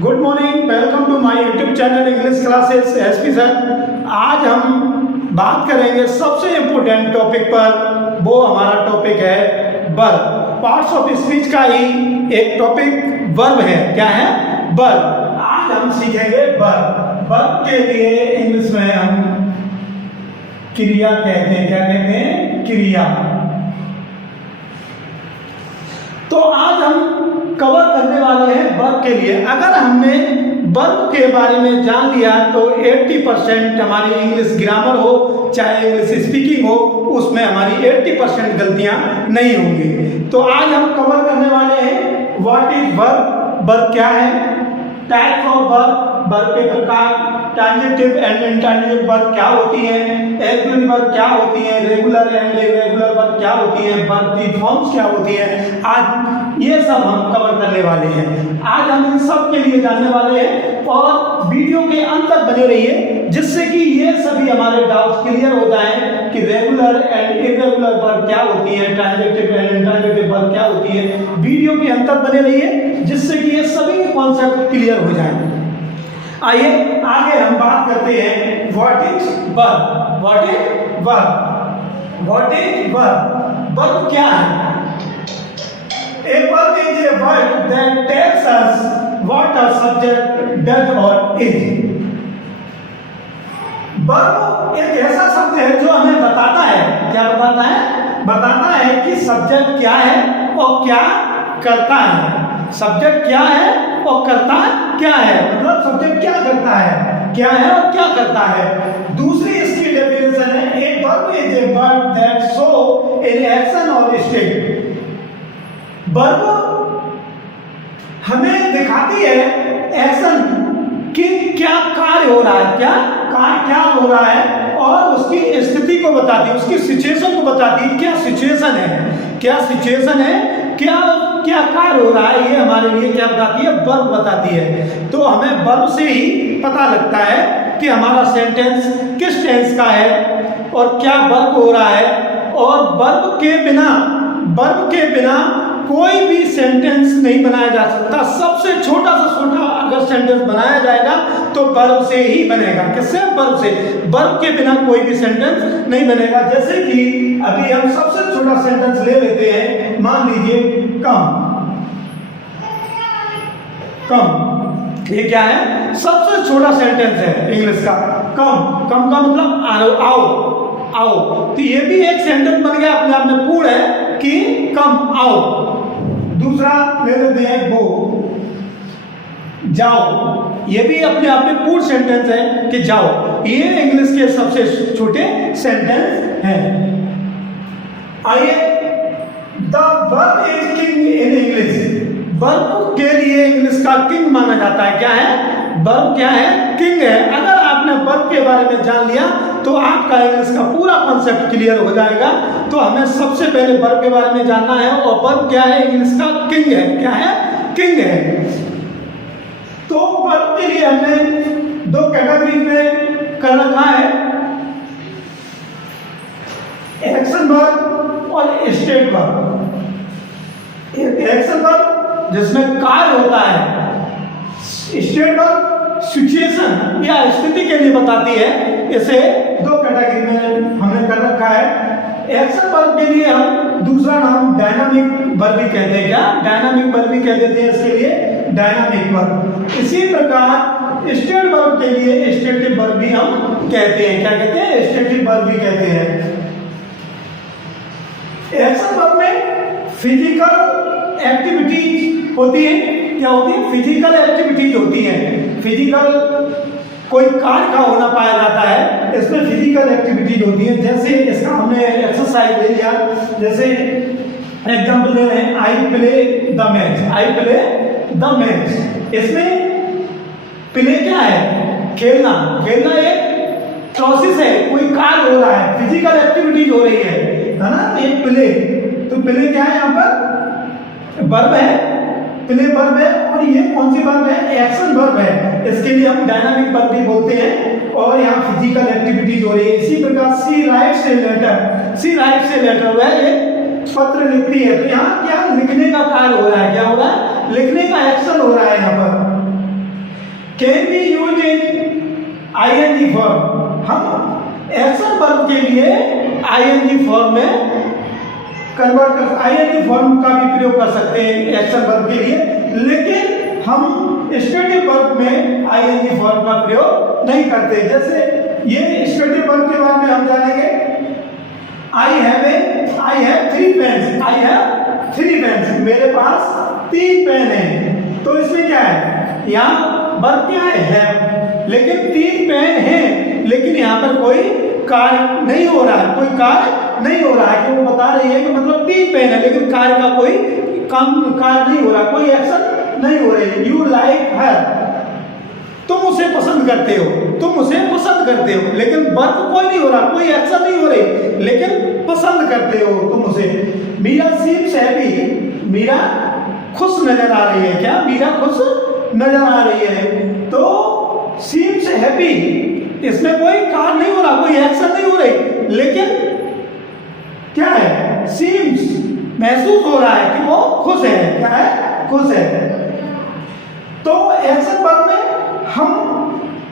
Good morning, welcome to my YouTube channel English classes SP sir. आज हम बात करेंगे सबसे इम्पोर्टेंट टॉपिक पर। वो हमारा टॉपिक है वर्ब। पार्ट्स ऑफ स्पीच का ही एक टॉपिक वर्ब है। क्या है? वर्ब। आज हम सीखेंगे वर्ब। वर्ब के लिए इंग्लिश में हम क्रिया कहते हैं। क्या कहते हैं? क्रिया। तो आज हम कवर करने वाले हैं वर्ब के लिए। अगर हमने वर्ब के बारे में जान लिया तो 80% हमारी इंग्लिश ग्रामर हो चाहे इंग्लिश स्पीकिंग हो, उसमें हमारी 80% गलतियां नहीं होंगी। तो आज हम कवर करने वाले हैं व्हाट इज वर्ब। वर्ब क्या है, टाइप्स ऑफ वर्ब, वर्ब के प्रकार, ट्रांजिटिव एंड इंट्रांजिटिव वर्ब क्या होती है, एक्टिव वर्ब क्या होती है, रेगुलर एंड इर्रेगुलर वर्ब क्या होती है, वर्ब की फॉर्म्स क्या होती है। आज ये सब हम कवर करने वाले हैं। आज हम इन सब के लिए जानने वाले हैं और वीडियो के अंत तक बने रहिए, जिससे कि ये सभी हमारे डाउट्स क्लियर हो जाएं कि रेगुलर एंड इर्रेगुलर वर्ब क्या होती है, ट्रांजिटिव एंड इंट्रांजिटिव वर्ब क्या होती है। वीडियो के अंत तक बने रहिए, जिससे कि ये सभी कॉन्सेप्ट क्लियर हो जाएं। आइए आगे हम बात करते हैं what is verb. What is verb. What is verb. Verb क्या है? A verb is a word that tells us what a subject does or is. Verb एक ऐसा शब्द है जो हमें बताता है। क्या बताता है? बताता है कि सब्जेक्ट क्या है और क्या करता है। सब्जेक्ट क्या है और करता क्या है, मतलब सब्जेक्ट क्या करता है, क्या है और क्या करता है। दूसरी इसकी डेफिनेशन है a verb is a word that show in action और स्टेट। वर्ब हमें दिखाती है एक्शन कि क्या कार्य हो रहा है, क्या कार्य क्या हो रहा है, और उसकी स्थिति को बताती है, उसकी सिचुएशन को बताती है। क्या सिचुएशन है, क्या सिचुएशन है, क्या क्या कार्य हो रहा है, ये हमारे लिए क्या बताती है? वर्ब बताती है। तो हमें वर्ब से ही पता लगता है कि हमारा सेंटेंस किस टेंस का है और क्या वर्ब हो रहा है। और वर्ब के बिना कोई भी सेंटेंस नहीं बनाया जा सकता। सबसे छोटा से छोटा अगर सेंटेंस बनाया जाएगा तो वर्ब से ही बनेगा। किससे? वर्ब से। वर्ब के बिना कोई भी सेंटेंस नहीं बनेगा। जैसे कि अभी हम सबसे छोटा सेंटेंस ले लेते हैं। मान लीजिए कम। कम ये क्या है? सबसे छोटा सेंटेंस है इंग्लिश का। कम। कम का मतलब आओ, आओ। तो ये भी एक सेंटेंस बन गया, अपने आप में पूर्ण है कि कम, आओ। दूसरा ले लेते हैं गो, जाओ। ये भी अपने आप में पूर्ण सेंटेंस है कि जाओ। ये इंग्लिश के सबसे छोटे सेंटेंस हैं। आइए, the verb is king in English. Verb के लिए इंग्लिश का किंग माना जाता है। क्या है? वर्ब क्या है? किंग है। अगर आपने वर्ब के बारे में जान लिया तो आपका इंग्लिश का पूरा कॉन्सेप्ट क्लियर हो जाएगा। तो हमें सबसे पहले वर्ब के बारे में जानना है, और वर्ब क्या है? इंग्लिश का किंग है। क्या है? किंग है। तो वर्ब के लिए हमने दो कैटेगरी में कर रखा है, एक्शन वर्ब और स्टेट वर्ब। एक्शन वर्ब जिसमें कार्य होता है, स्टेट वर्ब सिचुएशन या स्थिति के लिए बताती है। इसे दो कैटेगरी में हमने कर रखा है। एक्शन वर्ब के लिए हम दूसरा नाम डायनामिक वर्ब भी कहते हैं। क्या? डायनामिक वर्ब भी कह देते हैं इसके लिए, डायनामिक वर्ब। इसी प्रकार स्टेट वर्ब के लिए स्टेटिव वर्ब भी हम कहते हैं। क्या कहते हैं? स्टेटिव वर्ब भी कहते हैं। एक्शन वर्ब में फिजिकल एक्टिविटीज होती है। क्या होती है? फिजिकल एक्टिविटीज होती है। फिजिकल कोई कार्य का होना पाया जाता है, इसमें फिजिकल एक्टिविटीज होती है। जैसे इसका हमने एक्सरसाइज ले लिया, जैसे एग्जाम्पल ले रहे हैं, I play the match. I play the match. इसमें प्ले क्या है? खेलना। खेलना एक प्रोसेस है, कोई कार्य हो रहा है, फिजिकल एक्टिविटीज हो रही है ना। एक प्ले, तो प्ले क्या है? यहाँ पर वर्ब है, प्ले वर्ब है। और ये कौन सी वर्ब है? एक्शन वर्ब है। इसके लिए हम डायनामिक वर्ब भी बोलते हैं। और यहाँ फिजिकल एक्टिविटीज हो रही है। इसी प्रकार she writes a letter. She writes a letter, वह एक पत्र लिखती है। तो यहाँ क्या लिखने का कार्य हो रहा है? क्या हो रहा है? लिखने का एक्शन हो रहा है यहाँ पर। हम एक्शन वर्ब के लिए आईएनजी फॉर्म में कन्वर्ट कर, आईएनजी फॉर्म का भी प्रयोग कर सकते हैं एक्शन वर्ब के लिए, लेकिन हम स्टेटिव वर्ब में आईएनजी फॉर्म का प्रयोग नहीं करते। जैसे ये स्टेटिव वर्ब के बारे में हम जानेंगे। I have 3 pens, I have 3 pens, मेरे पास 3 पेन हैं। तो इसमें क्या है, यहाँ वर्ब क्या है, लेकिन 3 पेन हैं, लेकिन यहाँ पर कोई कार्य नहीं हो रहा है, कोई कार्य नहीं हो रहा है। कि वो बता रही है कि मतलब 3 पेन है, लेकिन कार्य का कोई कार्य नहीं हो रहा, कोई एक्शन नहीं हो रही। यू लाइक हर, तुम उसे पसंद करते हो, तुम उसे पसंद करते हो, लेकिन वर्ब कोई नहीं हो रहा, कोई एक्शन नहीं हो रही, लेकिन पसंद करते हो तुम उसे। मीरा सीम्स हैप्पी, मीरा खुश नजर आ रही है। क्या, मीरा खुश नजर आ रही है। तो सीम्स हैप्पी, इसमें कोई कार्य नहीं हो रहा, कोई एक्शन नहीं हो रही, लेकिन क्या है, सीम्स महसूस हो रहा है कि वो खुश है। क्या है, खुश है। तो एक्शन वर्ब में हम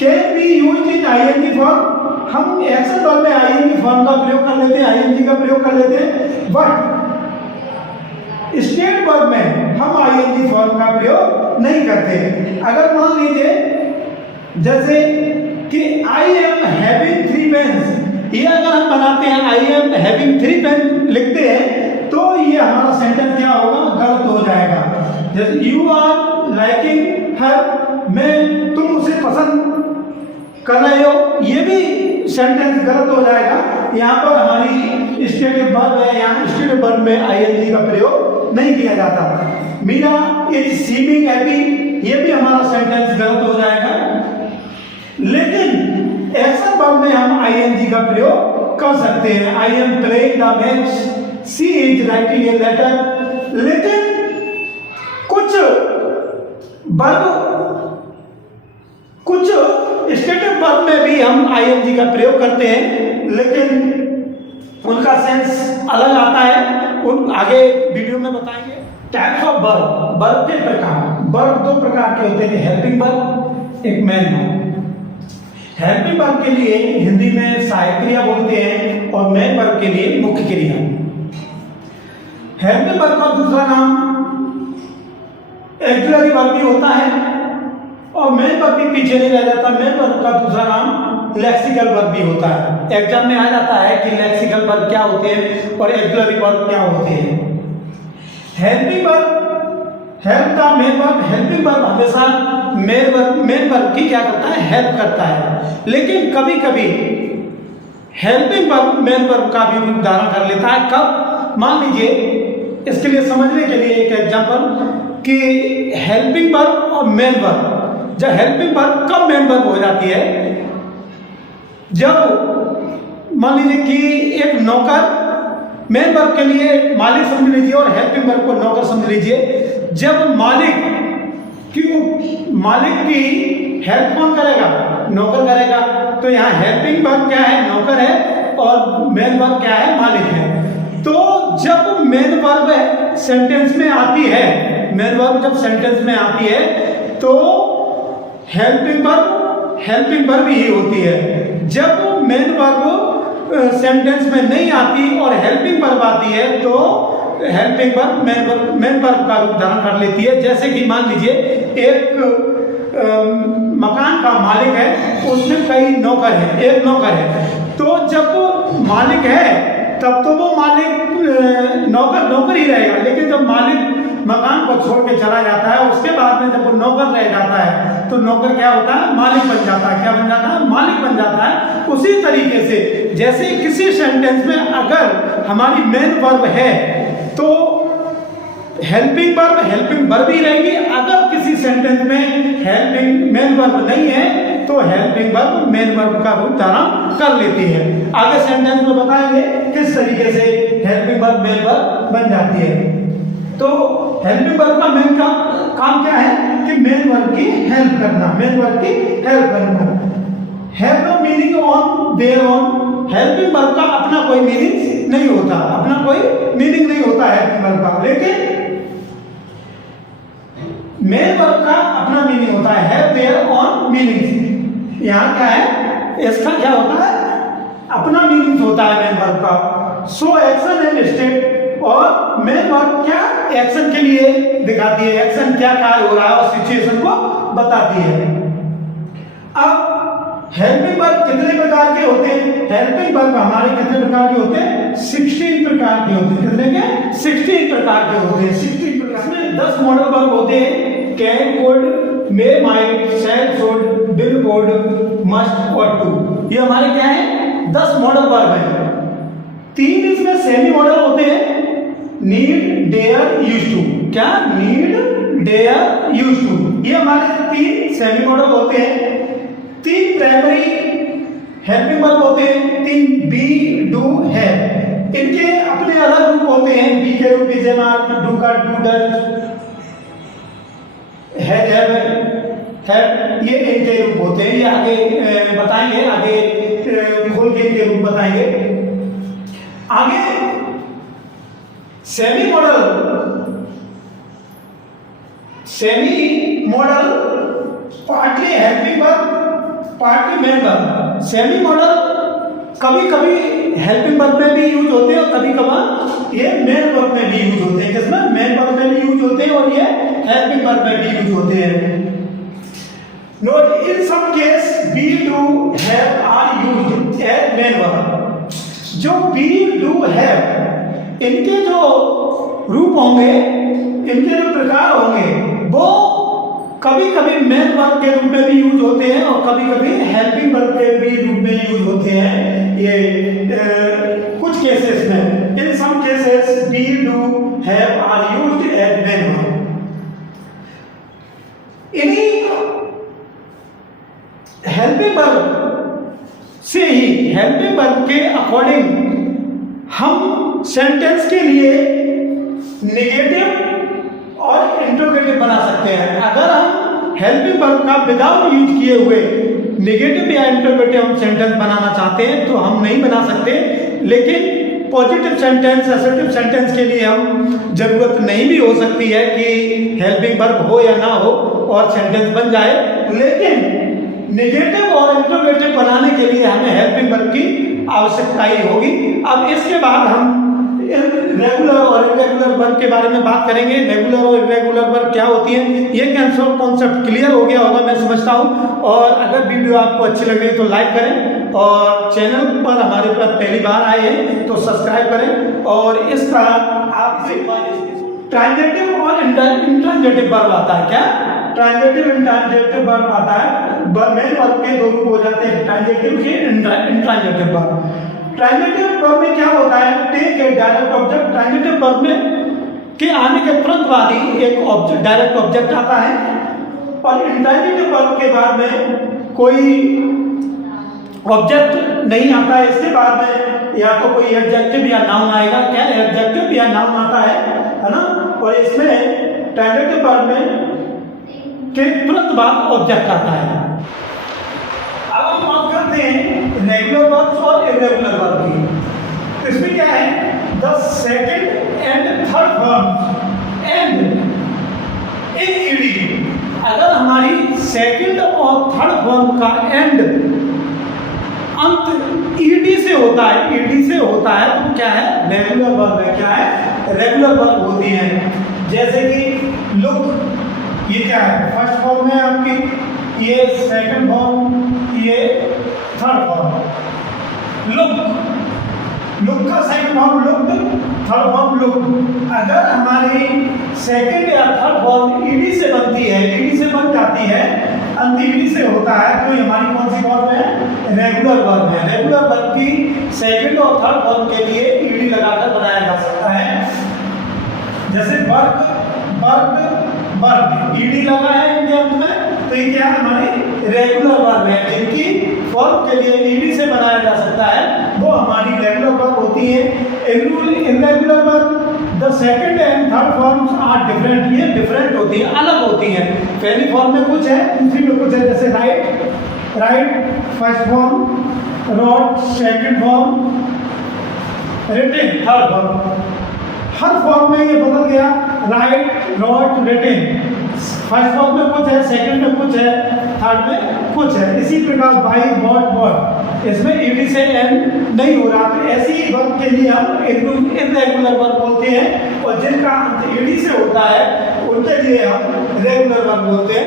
can be used in ING form, हम एक्शन वर्ब में आईएनजी फॉर्म का प्रयोग कर लेते हैं, आईएनजी का प्रयोग कर लेते हैं। बट स्टेट वर्ब में हम आईएनजी फॉर्म का प्रयोग नहीं करते। अगर मान लीजिए जैसे कि आई एम हैविंग 3 पेन्स, ये अगर हम बनाते हैं आई एम हैविंग 3 पेन लिखते हैं, तो ये हमारा सेंटेंस क्या होगा, गलत हो जाएगा। जैसे यू आर लाइकिंग हर, मैं तुम उसे पसंद कर रहे हो, ये भी सेंटेंस गलत हो जाएगा। यहाँ पर हमारी स्टेटिव वर्ब है, यहाँ स्टेटिव वर्ब में आईएनजी का प्रयोग नहीं किया जाता। मीरा इज सीमिंग हैप्पी, ये भी हमारा सेंटेंस गलत हो जाएगा। लेकिन एक्शन वर्ब में हम आईएनजी का प्रयोग कर सकते हैं। I am playing the match, she is writing a letter. लेकिन कुछ वर्ब, कुछ स्टेटिव वर्ब में भी हम आईएनजी का प्रयोग करते हैं, लेकिन उनका सेंस अलग आता है, उन आगे वीडियो में बताएंगे। टाइप्स ऑफ वर्ब, वर्ब के प्रकार। वर्ब 2 प्रकार के होते हैं, हेल्पिंग वर्ब, एक मेन वर्ब। हेल्पिंग वर्ब के लिए हिंदी में सहायक क्रिया बोलते हैं और मेन वर्ब के लिए मुख्य क्रिया। हेल्पिंग वर्ब का दूसरा नाम एक्सिलरी वर्ब भी होता है और मेन वर्ब भी पीछे नहीं रह जाता। मेन वर्ब का दूसरा नाम लेक्सिकल वर्ब भी होता है। एग्जाम में आ जाता है कि लेक्सिकल वर्ब क्या होते हैं और एक्सिलरी वर्ब क्या होते हैं। हेल्पिंग वर्ब, हेल्प का मेन वर्ब, हेल्पिंग वर्ब हमेशा मेन वर्ब की क्या करता है, हेल्प करता है। लेकिन कभी कभी हेल्पिंग वर्ब मेन वर्ब का भी रूप धारण कर लेता है। कब, मान लीजिए इसके लिए समझने के लिए एक एग्जांपल कि हेल्पिंग वर्ब और मेन वर्ब, जब हेल्पिंग वर्ब कब मेन वर्ब हो जाती है, जब मान लीजिए कि एक नौकर, मेन वर्ब के लिए मालिक समझ लीजिए और हेल्पिंग वर्ब को नौकर समझ लीजिए। जब मालिक की हेल्प कौन करेगा, नौकर करेगा। तो यहाँ हेल्पिंग वर्ब क्या है, नौकर है, और मेन वर्ब क्या है, मालिक है। तो जब मेन वर्ब सेंटेंस में आती है, मेन वर्ब जब सेंटेंस में आती है तो हेल्पिंग वर्ब ही होती है। जब मेन वर्ब सेंटेंस में नहीं आती और हेल्पिंग वर्ब आती है तो हेल्पिंग वर्ब मेन वर्ब का रूप धारण कर लेती है। जैसे कि मान लीजिए एक मकान का मालिक है, उसमें कई नौकर हैं, एक नौकर है। तो जब मालिक है तब तो वो मालिक नौकर ही रहेगा, लेकिन जब मालिक मकान को छोड़ के चला जाता है, उसके बाद में जब वो नौकर रह जाता है तो नौकर क्या होता है, मालिक बन जाता है। क्या बन जाता है, मालिक बन जाता है। उसी तरीके से जैसे किसी सेंटेंस में अगर हमारी मेन वर्ब है तो हेल्पिंग वर्ब ही रहेगी। अगर किसी सेंटेंस में हेल्पिंग मेन वर्ब नहीं है तो हेल्पिंग वर्ब मेन वर्ब का रूप धारण कर लेती है। आगे सेंटेंस में बताएंगे किस तरीके से हेल्पिंग वर्ब मेन वर्ब बन जाती है। तो हेल्पिंग वर्ब का मेन काम क्या है कि मेन वर्ब की हेल्प करना, मेन वर्ब की हेल्प करना। Have no meaning on their own, helping verb का अपना कोई मीनिंग नहीं होता, अपना कोई मीनिंग नहीं होता हेल्पिंग वर्ब का। लेकिन मेन वर्ब का अपना मीनिंग होता है, हैव देयर ओन मीनिंग। यहाँ क्या है, इसका क्या होता है, अपना मीनिंग होता है मेन वर्ब का। सो एक्शन एंड स्टेट, और मेन वर्ब क्या एक्शन के लिए दिखाती है, एक्शन क्या कार्य हो रहा है और सिचुएशन को बताती है। अब हेल्पिंग वर्ब कितने प्रकार के होते हैं? हेल्पिंग वर्ब हमारे कितने प्रकार के होते हैं? 16 प्रकार के होते हैं। कितने के? 16 प्रकार के होते हैं। 16 प्रकार में 10 मॉडल वर्ब होते हैं, can, could, may, might, shall, should, will, would, must और टू। ये हमारे क्या है? 10 मॉडल वर्ब है। 3 इसमें सेमी मॉडल होते हैं, नीड, डेयर, यूज टू। क्या? Need, dare, use to. ये हमारे 3 सेमी मॉडल होते हैं। 3 प्राइमरी हेल्पिंग वर्ब होते हैं, 3 बी, डू, हैव। इनके अपने अलग रूप होते हैं। बी के रूप इज, डू का डू, डज, हैव, ये इनके रूप होते हैं। ये आगे बताएंगे, आगे खोल के इनके रूप बताएंगे। आगे semi model, semi model partly helping verb, partly main verb. Semi model कभी कभी हेल्पिंग वर्ब में भी यूज होते हैं और कभी कभार ये मेन वर्ब में भी यूज होते हैं। किसमें? मेन वर्ब में भी यूज होते हैं और ये हेल्पिंग वर्ब में भी यूज होते हैं। Note, in some case be, do, have are used as main verb. जो बी, डू, हैव, इनके जो रूप होंगे, इनके जो प्रकार होंगे, वो कभी कभी मेन वर्ब के रूप में भी यूज होते हैं और कभी कभी हेल्पिंग वर्ब के भी रूप में यूज होते हैं। ये कुछ केसेस में, in some cases be, do, have are used as main verb. इन्हीं हेल्पिंग वर्ब से ही, हेल्पिंग वर्ब के अकॉर्डिंग हम सेंटेंस के लिए नेगेटिव और इंट्रोगेटिव बना सकते हैं। अगर हम हेल्पिंग वर्ब का विदाउट यूज किए हुए नेगेटिव या इंट्रोगेटिव हम सेंटेंस बनाना चाहते हैं तो हम नहीं बना सकते, लेकिन पॉजिटिव सेंटेंस, असर्टिव सेंटेंस के लिए हम जरूरत नहीं भी हो सकती है कि हेल्पिंग वर्ब हो या ना हो और सेंटेंस बन जाए, लेकिन नेगेटिव और इंट्रोगेटिव बनाने के लिए हमें हेल्पिंग वर्ब की आवश्यकता ही होगी। अब इसके बाद हम रेगुलर और इरेगुलर वर्ब के बारे में बात करेंगे। रेगुलर और इरेगुलर वर्ब क्या होती है, ये कॉन्सेप्ट क्लियर हो गया होगा मैं समझता हूँ। और अगर वीडियो आपको अच्छी लगे तो लाइक करें और चैनल पर हमारे पर पहली बार आए हैं तो सब्सक्राइब करें। और इस तरह आपसे ट्रांजिटिव और इंट्रांजिटिव वर्ब आता है। क्या? ट्रांजिटिव इंट्रांजिटिव वर्ब आता है। मेन वर्ब के 2 रूप हो जाते हैं, ट्रांजिटिव के, इंट्रांजिटिव वर्ब। ट्रांजिटिव वर्ब में क्या होता है? Take a direct object. Transitive verb में के आने के तुरंत बाद ही एक ऑब्जेक्ट, डायरेक्ट ऑब्जेक्ट आता है। और इंट्रांजिटिव वर्ब के बाद में कोई ऑब्जेक्ट नहीं आता है। इसके बाद में या तो कोई एडजेक्टिव या नाउन आएगा। क्या? एडजेक्टिव या नाउन आता है ना। और इसमें ट्रांजिटिव वर्ब में के तुरंत बाद ऑब्जेक्ट आता है। अब हम बात करते हैं रेगुलर वर्ब्स और इरेगुलर वर्ब की। इसमें क्या है? The second and third form and in ED. अगर हमारी सेकंड और थर्ड फॉर्म का एंड अंत ईडी से होता है, ईडी से होता है तो क्या है? रेगुलर वर्ब है। क्या है? रेगुलर वर्ब होती है। जैसे कि लुक, ये क्या है? फर्स्ट फॉर्म है आपकी, ये सेकंड फॉर्म, ये थर्ड फॉर्म। लुक का second form looked, third form looked. अगर हमारी सेकंड या थर्ड फॉर्म ईडी से बनती है, ईडी से बन जाती है, अंत ईडी से होता है, तो हमारी कौन सी फॉर्म है? रेगुलर वर्ब है। रेगुलर वर्ब की सेकंड और थर्ड फॉर्म के लिए ईडी लगाकर बनाया जा सकता है। जैसे वर्क, वर्क, वर्ब, ईडी लगा है इनके अंत में, तो ये क्या है? हमारी रेगुलर वर्ब है। जिनकी फॉर्म के लिए ईडी से बनाया जा सकता है वो हमारी रेगुलर वर्ब होती है। Irregular verb, the second and third forms are different. ये डिफरेंट होती है, अलग होती है। पहली फॉर्म में कुछ है, दूसरी में कुछ है। जैसे write, write first form, wrote second form, written third form. हर फॉर्म में ये बदल गया। Write, wrote, written. First form में कुछ है, सेकंड में कुछ है, थर्ड में कुछ है। इसी प्रकार बाई बॉट बॉट, इसमें ईडी से एंड नहीं हो रहा, तो ऐसी वर्ब के लिए हम इनरेगुलर वर्ब बोलते हैं, और जिनका अंत ईडी से होता है उनके लिए हम रेगुलर वर्ब बोलते हैं।